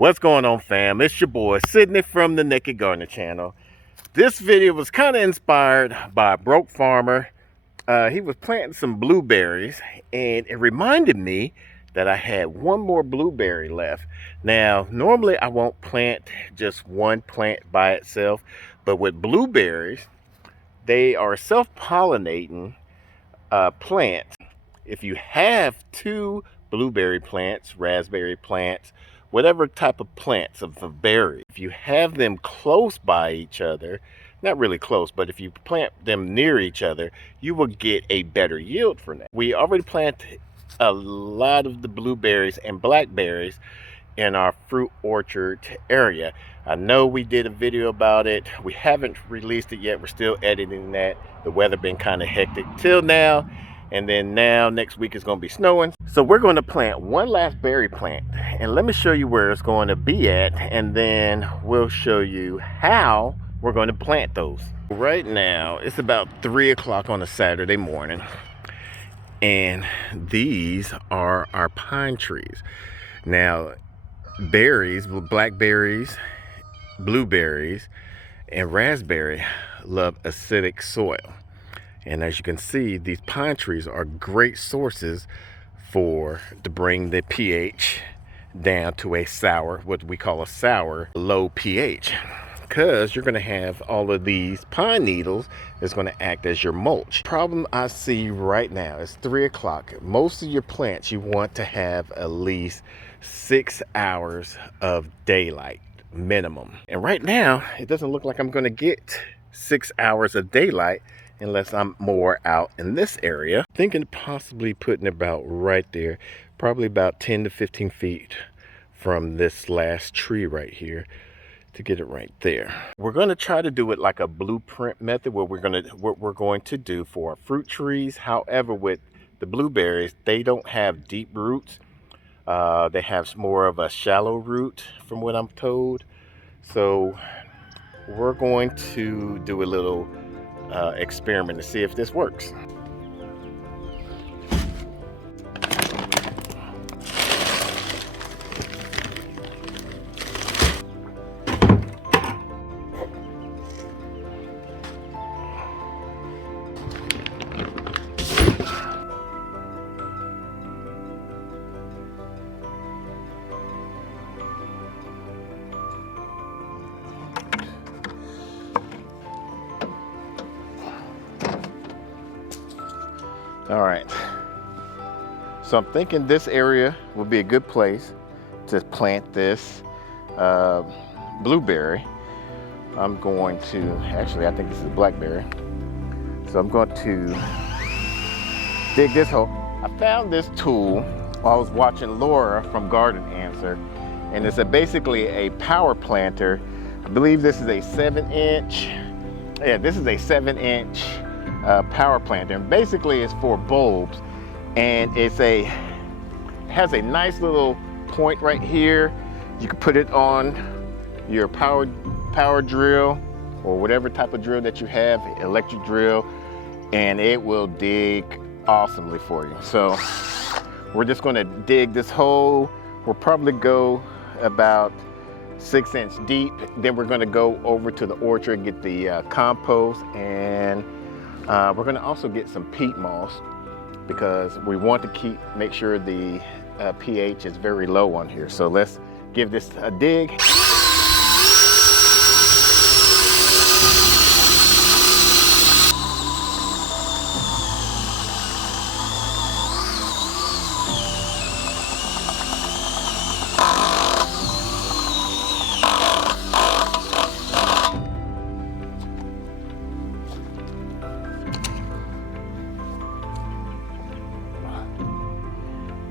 What's going on, fam? It's your boy Sydney from the Naked Gardener channel. This video was kind of inspired by BrokeFarmer. He was planting some blueberries and it reminded me that I had one more blueberry left. Now, normally I won't plant just one plant by itself, but with blueberries, they are self-pollinating plants. If you have two blueberry plants, raspberry plants, whatever type of plants of berry, if you have them close by each other, not really close, but if you plant them near each other, you will get a better yield from that. We already planted a lot of the blueberries and blackberries in our fruit orchard area. I know we did a video about it. We haven't released it yet. We're still editing that. The weather been kind of hectic till now. And then now next week is going to be snowing. So we're going to plant one last berry plant. And let me show you where it's going to be at. And then we'll show you how we're going to plant those. Right now, it's about 3 o'clock on a Saturday morning. And these are our pine trees. Now, berries, blackberries, blueberries, and raspberry love acidic soil. And as you can see, these pine trees are great sources to bring the pH down to a sour, what we call a sour, low pH. Because you're going to have all of these pine needles that's going to act as your mulch. Problem I see right now, it's 3 o'clock. Most of your plants, you want to have at least 6 hours of daylight minimum. And right now, it doesn't look like I'm going to get 6 hours of daylight unless I'm more out in this area. Thinking possibly putting about right there, probably about 10 to 15 feet from this last tree right here to get it right there. We're going to try to do it like a blueprint method, what we're going to do for our fruit trees. However, with the blueberries, they don't have deep roots. They have more of a shallow root from what I'm told. So we're going to do a little experiment to see if this works. All right, so I'm thinking this area would be a good place to plant this blueberry. I'm going to, actually I think this is a blackberry. So I'm going to dig this hole. I found this tool while I was watching Laura from Garden Answer, and it's basically a power planter. I believe this is a 7-inch, yeah, this is a 7-inch power planter, and basically it's for bulbs, and it has a nice little point right here. You can put it on your power drill or whatever type of drill that you have, electric drill, and it will dig awesomely for you. So we're just going to dig this hole. We'll probably go about 6 inch deep. Then we're going to go over to the orchard and get the compost, and we're going to also get some peat moss because we want to make sure the pH is very low on here. So let's give this a dig.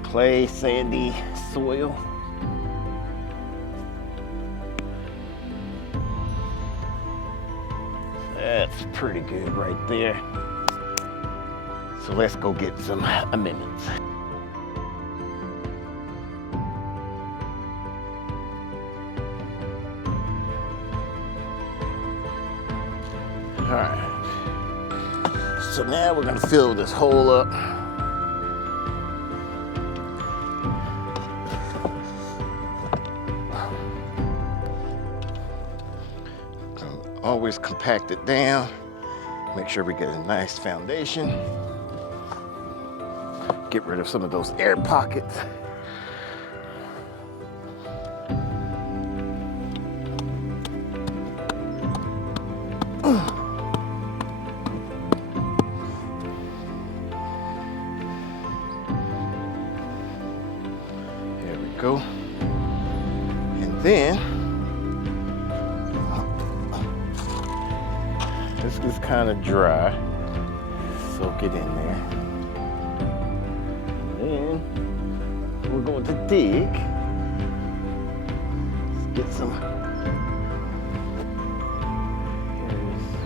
Clay, sandy soil. That's pretty good right there. So let's go get some amendments. All right. So now we're gonna fill this hole up. Always compact it down. Make sure we get a nice foundation. Get rid of some of those air pockets. There we go. And then this is kind of dry. Soak it in there. And then we're going to dig. Let's get some.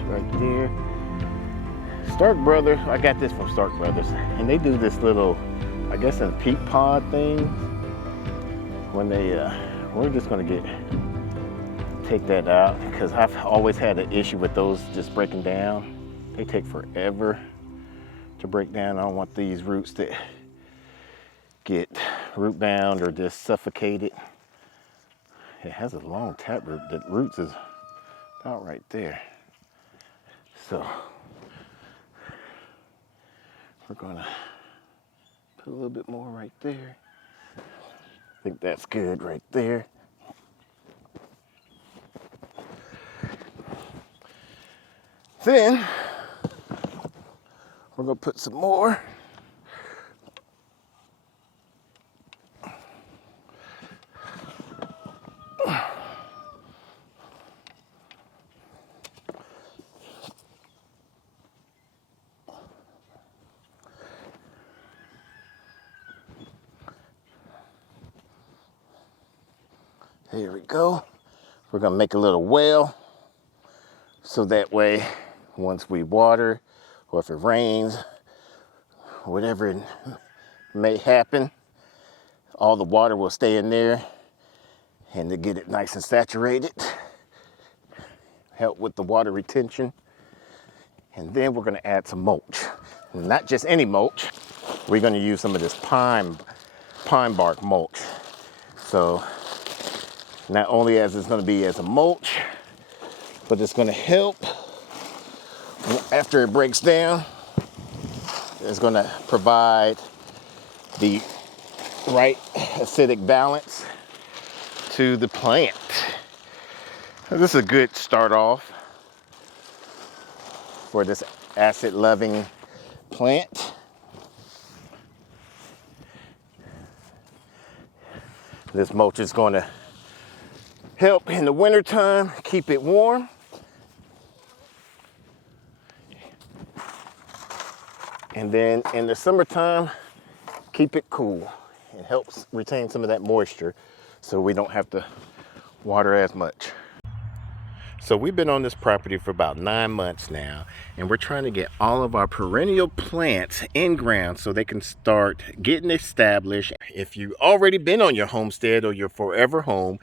Right there. Stark Brothers, I got this from Stark Brothers, and they do this little, I guess, a peat pod thing. When they, we're just gonna take that out because I've always had an issue with those just breaking down. They take forever to break down. I don't want these roots to get root bound or just suffocated. It has a long taproot. The roots is about right there. So we're gonna put a little bit more right there. I think that's good right there. Then we're gonna put some more. Here we go. We're gonna make a little well so that way once we water or if it rains, whatever it may happen, all the water will stay in there and to get it nice and saturated, help with the water retention. And then we're gonna add some mulch. Not just any mulch, we're gonna use some of this pine bark mulch. So not only as it's gonna be as a mulch, but it's gonna help after it breaks down. It's gonna provide the right acidic balance to the plant. So this is a good start off for this acid loving plant. This mulch is gonna help in the wintertime, keep it warm. And then in the summertime, keep it cool. It helps retain some of that moisture so we don't have to water as much. So we've been on this property for about 9 months now, and we're trying to get all of our perennial plants in ground so they can start getting established. If you've already been on your homestead or your forever home,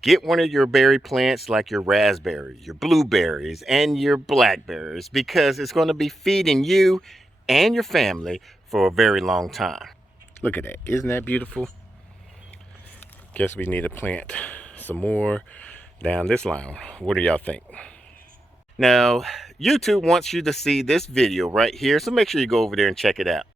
get one of your berry plants like your raspberries, your blueberries, and your blackberries, because it's going to be feeding you and your family for a very long time. Look at that. Isn't that beautiful? Guess we need to plant some more down this line. What do y'all think? Now, YouTube wants you to see this video right here, so make sure you go over there and check it out.